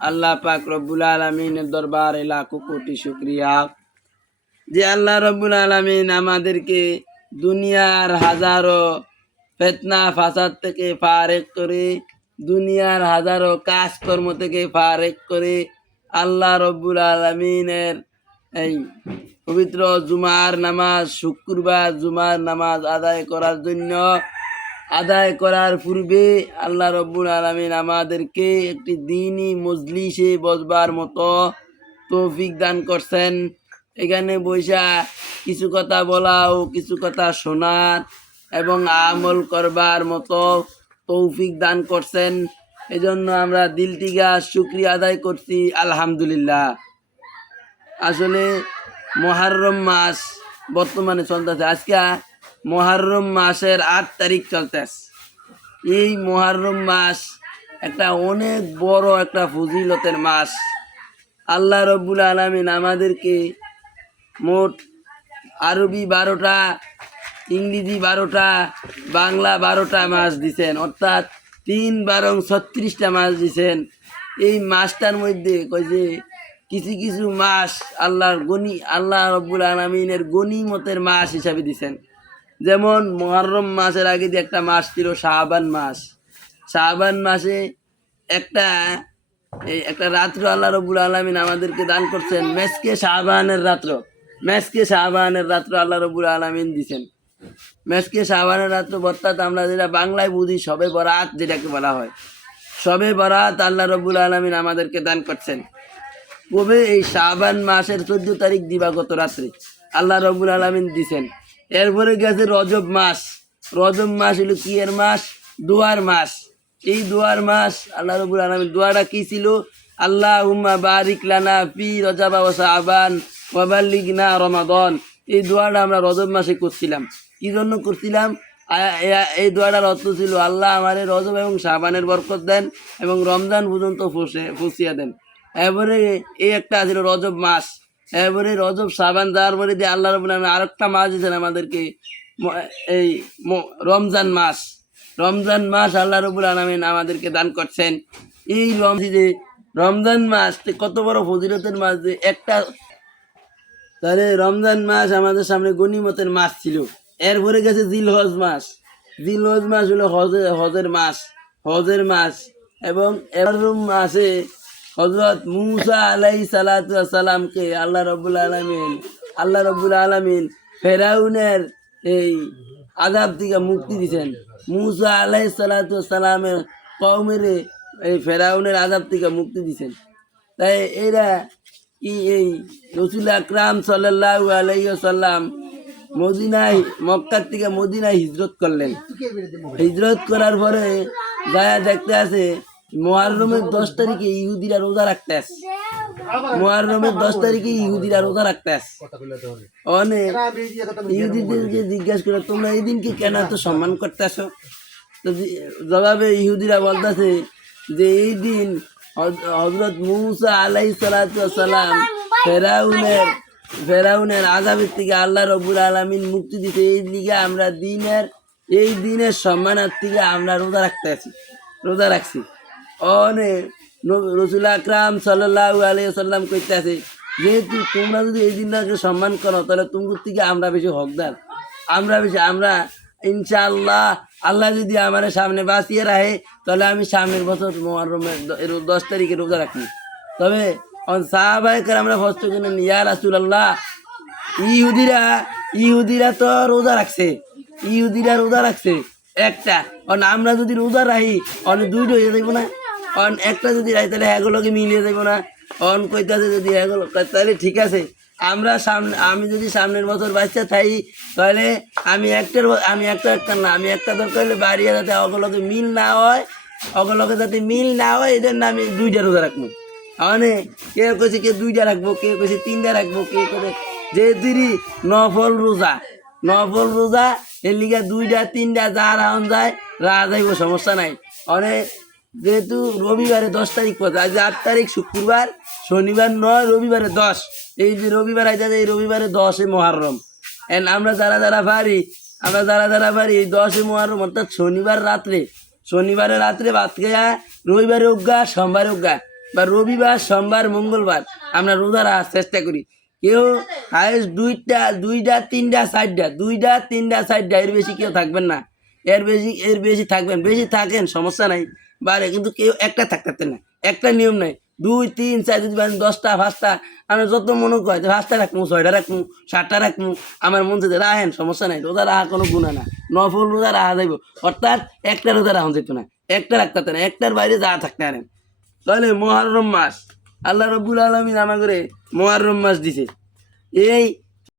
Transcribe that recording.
আল্লাহ পাক রব্বুল আলমিনের দরবারে লাখো কোটি শুক্রিয়া। যে আল্লাহ রব্বুল আলমিন আমাদেরকে দুনিয়ার হাজারো ফেতনা, ফাসাদ থেকে ফারেক করে, দুনিয়ার হাজারো কাজকর্ম থেকে ফারেক করে আল্লাহ রব্বুল আলমিনের এই পবিত্র জুমার নামাজ, শুক্রবার জুমার নামাজ আদায় করার জন্য আদায় করার পূর্বে আল্লাহ রব্বুল আলমিন আমাদেরকে একটি দিনই মজলিসে বসবার মতো তৌফিক দান করছেন। এখানে বৈশা কিছু কথা বলা ও কিছু কথা শোনার এবং আমল করবার মতো তৌফিক দান করছেন। এজন্য আমরা দিল থেকে শুক্রিয়া আদায় করছি, আলহামদুলিল্লাহ। আসলে মহারম মাস বর্তমানে চলতেছে। আজকে মহারম মাসের আট তারিখ চলতেছে। এই মহারম মাস একটা অনেক বড় একটা ফজিলতের মাস। আল্লাহ রব্বুল আলমিন আমাদেরকে মোট আরবি বারোটা, ইংরেজি বারোটা, বাংলা বারোটা মাস দিছেন। অর্থাৎ তিন বারং ছত্রিশটা মাস দিছেন। এই মাসটার মধ্যে কই যে কিছু কিছু মাস আল্লাহর গনি, আল্লাহ রব্বুল আলমিনের গনিমতের মাস হিসাবে দিছেন। যেমন মহরম মাসের আগে যে একটা মাস ছিল শাহবান মাস। শাহবান মাসে একটা, এই একটা রাত্র আল্লাহ রবুল আলমিন আমাদেরকে দান করছেন, মেসকে শাহবানের রাত্র। মেসকে শাহবানের রাত্র আল্লাহ রবুল আলমিন দিছেন। মেসকে শাহবানের রাত্র অর্থাৎ আমরা যেটা বাংলায় বুঝি, সবে বরাত যেটাকে বলা হয়। সবে বরাত আল্লাহ রব্বুল আলমিন আমাদেরকে দান করছেন। কবে? এই শাহবান মাসের চোদ্দ তারিখ দিবাগত রাত্রে আল্লাহ রবুল আলমিন দিছেন। এরপরে গেছে রজব মাস। রজব মাস হলো কি এর মাস? দোয়ার মাস। এই দোয়ার মাস আল্লাহ রবুল আলমিন, দোয়াটা কি ছিল? আল্লাহ উম্মা বারিক লানা পি রজাবা ও শাহবান ওয়াবাল্লিগ না রমাদন। এই দোয়াটা আমরা রজব মাসে করছিলাম। কি জন্য করছিলাম? এই দোয়াটার অর্থ ছিল আল্লাহ আমাদের রজব এবং সাবানের বরকত দেন এবং রমজান পর্যন্ত ফুসে, ফুসিয়া দেন। এরপরে এই একটা ছিল রজব মাস। এরপরে রজব সাবান যাওয়ার পরে দিয়ে আল্লাহ রবুল আলমিন আরেকটা মাস দিয়েছেন আমাদেরকে। এই রমজান মাস। রমজান মাস আল্লাহ রবুল আলমিন আমাদেরকে দান করছেন। এই রমজিদে রমজান মাস কত বড় ফজিলতের মাস যে একটা তাহলে রমজান মাস আমাদের সামনে গনিমতের মাস ছিল। এরপরে গেছে জিলহজ মাস। জিলহজ মাস হলো হজের হজের মাস হজের মাস। এবং এরম মাসে হজরত মুসা আলাই সালাতামকে আল্লাহ রবুল আলমিন, আল্লাহ রবুল আলমিন ফেরাউনের এই আজাব থেকে মুক্তি দিছেন। মুসা আলাই সালাতামের কৌমের এই ফেরাউনের আজাব থেকে মুক্তি দিছেন। তাই এরা কি এই রসুল আকরাম সাল্লাহ আলাইসাল্লাম মদিনায়, মক্কার থেকে মদিনায় হিজরত করলেন। হিজরত করার পরে গায়া দেখতে আছে মহারমের দশ তারিখে ইহুদিরা রোজা রাখতে আসে। মহারমের দশ তারিখে ইহুদিরা রোজা রাখতে আসে। অনেক ইহুদিদেরকে জিজ্ঞাসা করে, তোমরা এই দিনকে কেন এত সম্মান করতে আসো? তো জবাবে ইহুদিরা বলতেছে যে, এই দিন হজ- হজরত মুসা আলাই সালাম ফেরাউনের ফেরাউনের আজাবের থেকে আল্লাহ রবুল আলমিন মুক্তি দিতে এই দিকে আমরা দিনের, এই দিনের সম্মানের থেকে আমরা রোজা রাখতে আছি রোজা রাখছি। অনেক রসুল আকরাম সাল্লাহ আলিয়াল্লাম করতে আছে যেহেতু তোমরা যদি এই দিনটাকে সম্মান করো, তাহলে তোমার থেকে আমরা বেশি হকদার। আমরা বেশি, আমরা ইনশাআল্লাহ, আল্লাহ যদি আমার সামনে বাঁচিয়ে রাখে, তাহলে আমি সামনের বছর মহরমের দশ তারিখে রোজা রাখি তবে সাহাবাহিকের আমরা ফস্ত কিনে ইয়া রাসুল আল্লাহ ইহুদিরা ইহুদিরা তো রোজা রাখছে, ইহুদিরা রোজা রাখছে। একটা, অন আমরা যদি রোজা রাখি অনেক দুইটা হয়ে যাইব না? অন, একটা যদি রাখি তাহলে এগুলোকে মিলিয়ে যাইব না। অন কইতাছে যদি এগুলো তাহলে ঠিক আছে। আমরা সামনে, আমি যদি সামনের বছর বাচ্চা থাকি তাহলে আমি একটার আমি একটা একটা না, আমি একটা দরকার হলে বাড়িয়ে যাতে ওগুলোকে মিল না হয় ওগুলোকে যাতে মিল না হয় এই জন্য আমি দুইটা রোজা রাখব। অনেক কে কেছে কে দুইটা রাখব কে কেছে তিনটা রাখব, কেউ করে যেহেতু নফল রোজা। নফল রোজা, এর লিগে দুইটা, তিনটা যা রাউন যায় রা যাইব সমস্যা নাই। অনেক যেহেতু রবিবারে দশ তারিখ পথে, আজ আট তারিখ, শুক্রবার, শনিবার নয়, রবিবারে দশ। এই যে রবিবার আজ এই রবিবারে দশে মহারম। এন আমরা যারা যারা পারি, আমরা যারা যারা পারি, এই দশে মহারম, অর্থাৎ শনিবার রাত্রে, শনিবারে রাত্রে ভাত খেয়া রবিবারে উজ্ঞা সোমবারে উজ্ঞা বা রবিবার, সোমবার, মঙ্গলবার আমরা রোজা রাখার চেষ্টা করি। কেউ হায়েস্ট দুইটা দুইটা, তিনটা, চারটা, দুইটা, তিনটা, চারটা, এর বেশি কেউ থাকবেন না। এর বেশি এর বেশি থাকবেন। বেশি থাকেন, সমস্যা নাই। বারে, কিন্তু কেউ একটা থাকতে না একটা নিয়ম নাই। দুই, তিন, চার, যদি বলেন দশটা, পাঁচটা, আমরা যত মনে করি যে পাঁচটা রাখব ছয়টা রাখব সাতটা রাখব আমার মন থেকে রাখেন, সমস্যা নাই, রোজা রাখা কোনো গুণা না নফল রোজা রাখা যাইব। অর্থাৎ একটা রোজা রাখা যেত না। একটা রাখতে না, একটার বাইরে যা থাকতে পারেন। তাহলে মহারম মাস, আল্লাহ রব্বুল আলমিন আমাকে মহারম মাস দিছে। এই